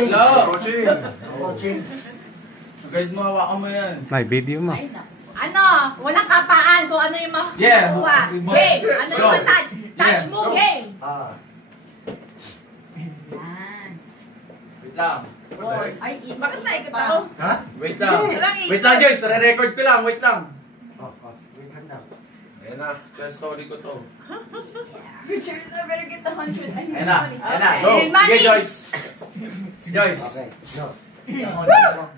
Hello! Coaching. Guide mo, hawakan mo yan. May video mo. Ano? Walang kapaan kung ano yung makuha. Yeah. Game! Ano yung ma-touch? Touch mo, game! Yan. Wait lang. Ay, bakit naikot ako? Ha? Wait lang. Wait lang, Joyce. Re-record ko lang. Wait lang. Wait handa. Ayan na. Sa story ko to. Richard, I better get the 100. Ayan na. Ayan na. Okay. Go. Sige, Joyce. Si Joyce. Okay, go.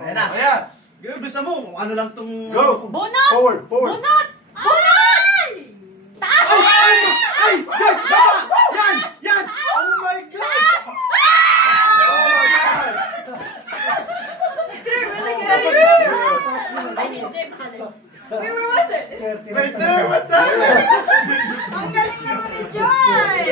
Ayan na. Ayan. Go, gusto mo. Kung ano lang tong... Go! Bunot! Forward, forward. Bunot! Bunot! Taas! Ay! Joyce! Yan! Yan! Oh my God! Oh my God! Wait, where was it? Right there! What the? Ang galing naman ni Joy!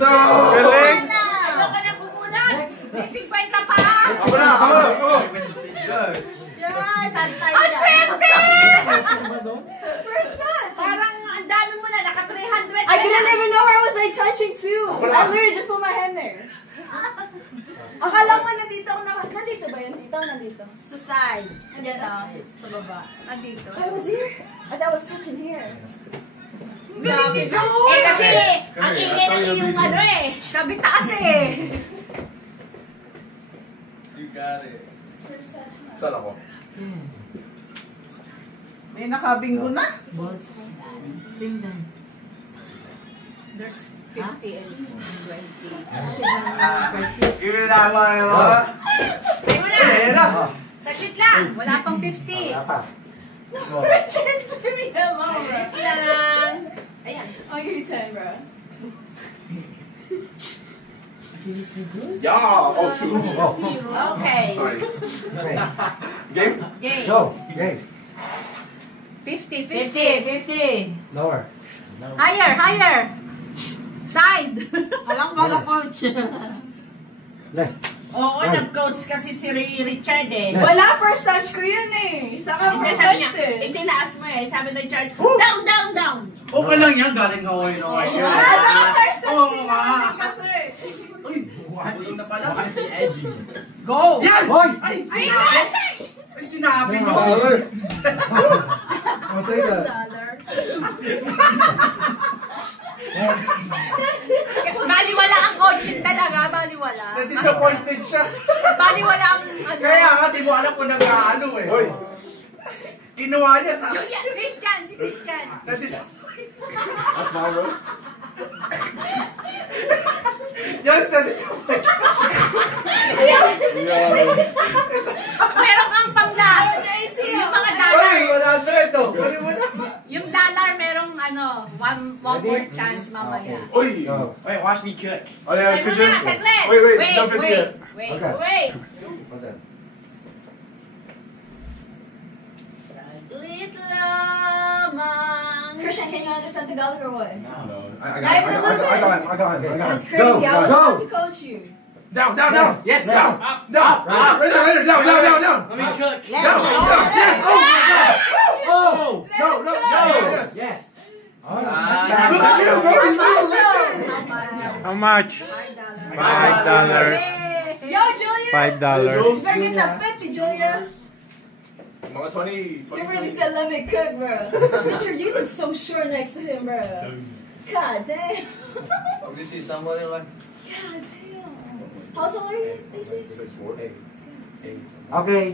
Galing! Ano ka na bumulat? May 50 pa! Ako na! Ako na! Joy, saan tayo? Ang swerte! Percent! Parang ang dami mo na, naka 300. I didn't even know where I was like touching too. I literally just put my hand there. Akala ko nandito ako nandito ba yun? Dito, nandito. Sa side. Nandito. Sa baba. Nandito. I was here. I thought I was touching here. Galing ni Joy! Eh kasi, ang ingay ng iyong ano eh. Sabi taas eh. You got it. Saan ako? May nakabinggo na. There's 50 and 20. Kinama mo! Ay mo na! Ayan na! Saglit lang! Wala pang 50. Wala pa. Richard, leave me alone, bro. Lang. Ayan. I'll give you 10, bro. Yeah! Oh, shoot! Okay. Sorry. Okay. Game? Game. Go. Okay. 50. Lower. Higher, higher. Side. Alam ba na coach? Left. Oo, nag-coach kasi si Richard eh. Wala, first touch ko yun eh. Saka Hindi, first sabi touch niya, eh. itinaas mo eh. Sabi ng Richard, down, down, down. Okay lang yan, galing away na away. Ah, saka first touch Oo din nga. naman kasi. Uy, buhasin na pala. Si Edgy. Go! Yan! Hoy! Ay, sinabi! Ay, sinabi nyo! Okay na. Baliwala ang coaching talaga, baliwala. Na-disappointed siya. Baliwala ang ano. Kaya nga, di mo alam kung nag-ano eh. Hoy! Kinuha niya sa... Julian, Christian, si Christian. Na-disappointed. That's my room. Just na-disappointed. Meron kang panglas. Yung mga dollar. Uy, 100 to. Kunin mo na. Yung dollar, merong ano, one more chance mamaya. Uy! Go. Wait, watch me cook. Oh, Ay mo na, saglit. Wait, Wait, don't forget. wait. Okay. Wait. Okay. Saglit lamang. Christian, can you understand Tagalog or what? No. I got him. That's crazy. I was about to coach you. Down, down, down. Yes, down. Up, down. Up, right there, down, down, down, down. Let me cook. Down, down. Yes. Oh my God. Oh. No, no, no. Yes. Yes. Look at you, bro. How much? $5. $5. Yo, Julia! $5. You better get that 50, Julia. Mga 20. You really said let me cook, bro. Richard, you look so short next to him, bro. God damn. You see somebody like... God damn. How tall are you? They say? 6'4". Okay.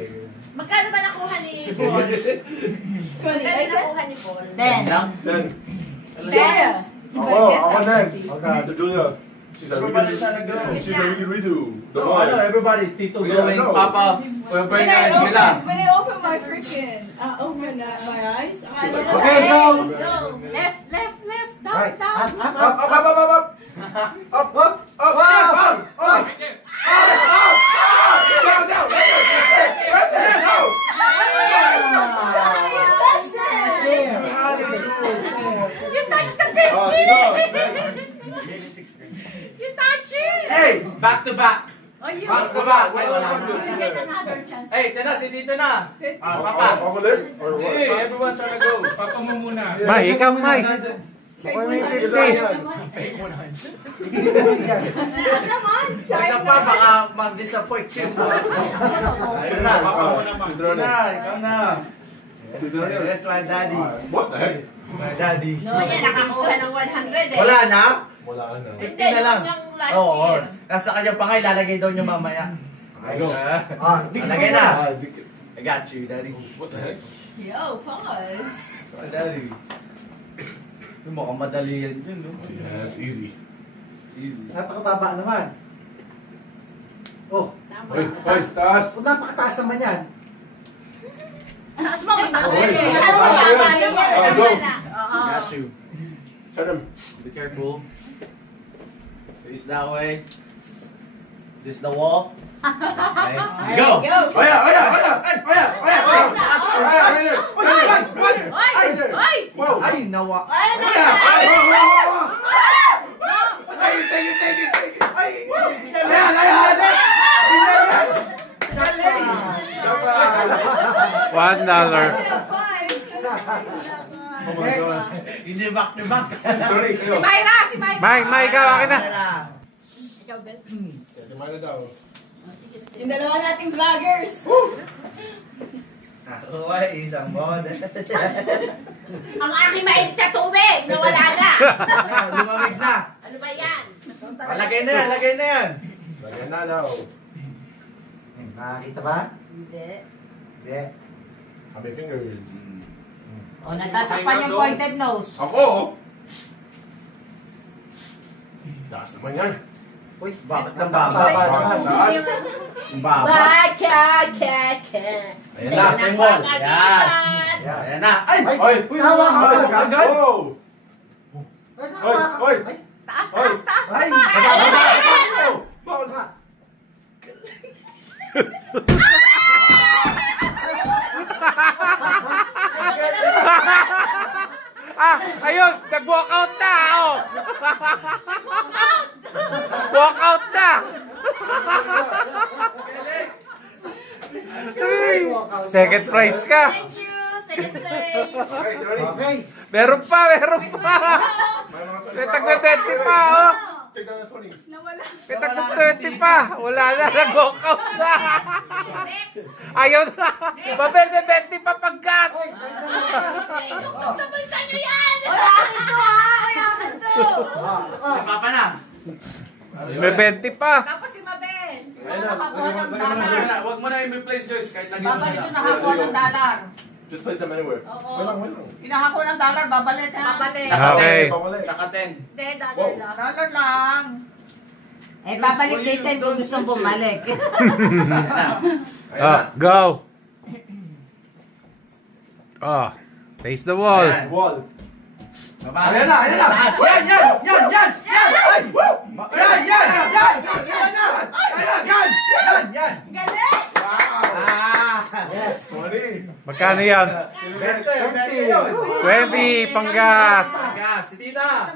Magkano ba nakuha ni Paul? 20. Magkano I nakuha ni Paul? 10. Julia. Ako next. Okay. To Julia. She said, Everybody trying to go. She said we can redo the No, line. everybody. Tito, Yeah, Gawin, no. Papa. Kuya When Bernard sila. I open my freaking, my eyes. Okay, go. Left, left, left. Down, Right. down. Up, up, up, up, up, up. Up, up, up. Yes, up. Up. Yes, up. Down, down. Right there. Yes, up. You touched it! You touched the 50! You touch it! Hey, back to back. Oh, you Back to back. Ay, wala na. You get another chance. Hey, tena, si Tito na. Papa. Ako ulit? Or what? Hey, everyone trying to go. Mike, ikaw, Mike. Ako may 50. Ano naman? Kaya pa, baka mag-disappoint yun. Ayun na. Ikaw na. Yes, my daddy. What the heck? My daddy. No, yan, nakakuha ng 100 eh. Wala na? Wala na. Hindi, na lang. yung last Oo. year. Nasa kanyang pangay, lalagay daw niyo mamaya. Go. Lalagay na. I got you, daddy. What the heck? Yo, pause. So, daddy. Yung mukhang madali yan dun, no? Yeah, that's easy. Easy. Napakababa naman. Oh, Tama. Oy, oy, taas. napakataas naman yan. Taas mo, taas Oy, mo. go. Got you. Tell them. Be careful. Face that way. This the wall. Okay. Go! Go. Oh yeah, oh yeah, oh yeah! Ay, oh yeah, oh yeah, oh yeah! Oy! Wow! Ay, nawa! Ay, Oh yeah! Ay, Take it, take it, take it, take it. ay! Ayan, ayan! $1. Oh my God. Hindi back to back. Tony, kayo. Mayra, si Mayra. Mike, ikaw, akin na. Ikaw, Bel. Kumain na daw. Yung dalawa nating vloggers. Ako ay isang bod. Ang aking mainit na tubig, nawala na. Lumamig na. Ano ba yan? Lagay na yan, lagay na yan. Lagyan na daw. Nakakita ba? Hindi. Hindi. How many fingers? O, natatakpan yung pointed nose. Ako! Taas naman yan. Uy, Bakit ng baba baba? naman. Taas. Baba. Baka. Ayan na, Pemon. Yan. Ayan na. Ay! Oy! Uy, hawak ka Oy! agad. Oh! Oy! Oy! Taas, Oy! taas, taas. Ay! Bawal na! Ayun, nag-walkout na, oh. Walkout na. Ay, second prize ka. Thank you. Second place. Okay, Tony. Okay. Meron pa, meron pa. May mga May tagme-20 pa, oh. Take down the 20. Nawala. May tagme-20 pa. Wala na, nag-walkout na. Ayaw na. Babel, may 20 pa pag-gas. Suksok sa bulsa nyo yan. Akin to ha! Akin to! Papa na. May 20 pa. Tapos si Mabel. Ikaw nakakuha ng dollar. Huwag mo na i-place guys. Kahit Babalik yung nakakuha ng dollar. Just place them anywhere. Oo. Wait lang, wait lang. Pinakakuha ng dollar, babalik ha. Babalik. Okay. Pabalik. Tsaka 10. Hindi, dollar Wow. lang. Dollar lang. Eh, babalik natin kung gusto mong bumalik. Ayan na. Go. Oh, face the wall. Ayan. Wall. Baba. Ayan na, ayan na. Taas. Yan, yan, yan, yan, yan. Ay, woo! Yan, yan, yan, yan, yan, yan. Ayan, yan, yan, yan. Galing! Wow. Ah. Yes. 20. Magkano yan? 20, panggas. Gas. Si Tita. Si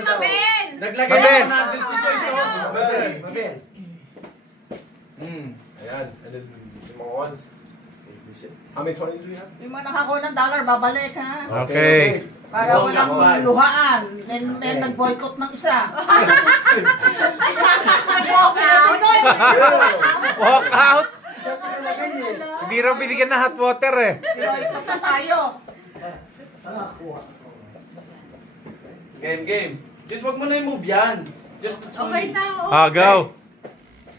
Mabel. Naglagay Mabel. ng 100 si Joyce. oh. Mabel. Mabel. Ayan, and then yung mga ones. How many 20s do we have? Yung mga nakakuha ng dollar, babalik ha. Okay. Para Wow, walang yakbal. luhaan. May nag-boycott ng isa. Walk out. Hindi raw binigyan ng hot water eh. Boycott na tayo. Game. Just wag mo na i-move yan. Just Okay na, oh. Ah, go.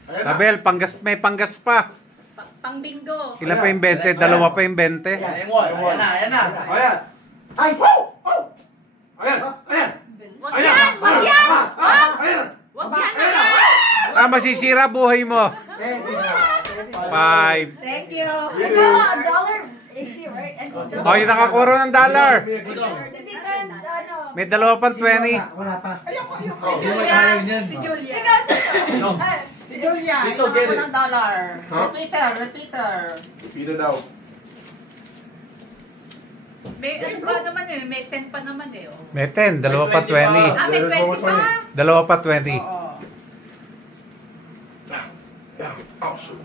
Ayan na. Tabel, may panggas pa. Pang bingo. Ilan pa yung 20? Dalawa pa yung 20. Ayan na. Ayan. Ay! Ayan, ayan. Wag yan! Wag yan! Wag! Ayan. Wag yan! Ah, masisira buhay mo. Pwede na. 5. Thank you. Ito, $1 AC, right? And dito. Oh, yung nakakuha ng dollar. Dito, ano? May dalawa pang 20. Wala pa. Hindi mo kaya yan. Si Julia. Ikaw, dito. Ay, Si Julia, Dito, yung get nakakuha it. ng dollar. Huh? Repeater. Peter daw. May ano pa naman eh, may 10 pa naman eh. Oh. May 10, dalawa pa 20. Ah, may 20 pa. Dalawa pa 20. Oo. Oh, shoot.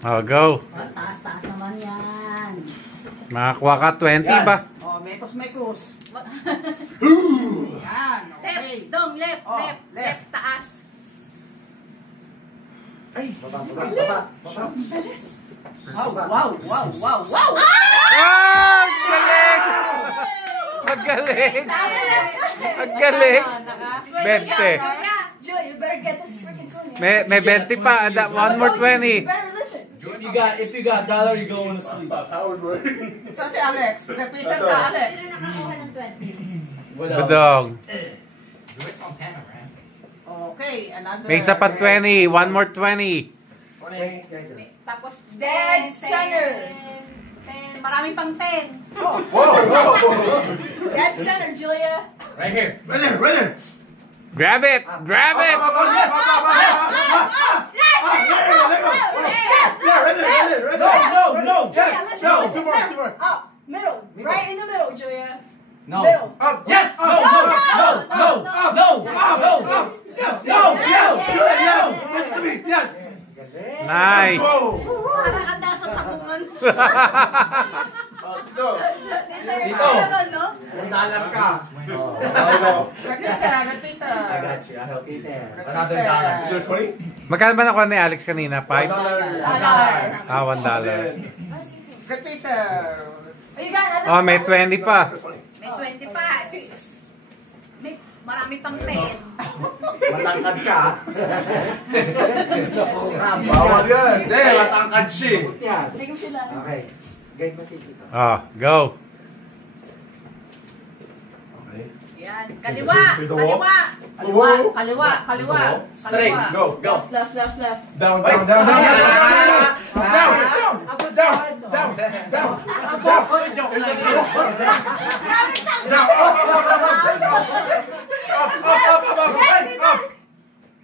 Oh, go. Taas-taas naman yan. Makakuha ka 20 ba? Oh, mekos-mekos. Yan, okay. Left, dong, left, Oh, left, left. left, taas. Baba. Wow. Ah! Galing! Magaling! Ang galing! 20. Julia, you better get this freaking 20. May 20 pa. One more 20. You better listen. If you got dollar, you go on to sleep. Saan si Alex? Repeater ka, Alex. Nakakuha ng 20. Budong. Okay, another. May isa pa 20. One more 20. Tapos Dead 10, center. 10. Marami pang 10. Dead center, Julia. Right here. Right there. Grab it! Grab it! No. Julia, listen, No, listen. two more. Up, middle. Right in the middle, Julia. No. Middle. Up. Yes. No. Listen to me. Yes. Nice! Parang anda sa sabungan. Dito. No? $1 ka. Repeater. you. I help you. Another dollar. Is there 20? Magkano ba nakuha ni Alex kanina? 5? Dollar. Ah, $1. Repeater. Oh, you got another Oh, may 20 pa. May 20 pa. May marami pang 10. Matangkad ka. Bawal yan. Hindi, matangkad siya. Yan. Bigyan mo sila. Okay. Guide mo si Tito. Oh, go. Yan. Kaliwa. Pito. Kaliwa. Straight. Go. Left. Down.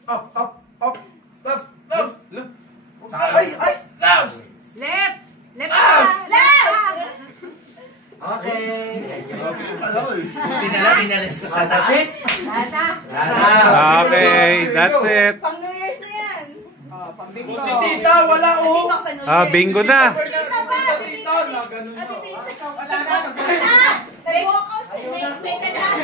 Up. Left. Left. Left. Left. Okay. Inalis ko sa taas. Lata. Okay, that's it. Pang New Year's na yan. Pambingo. Si tita, wala Kasi pang sa New Year's. Ah, bingo na. Si tita, na ganun pa.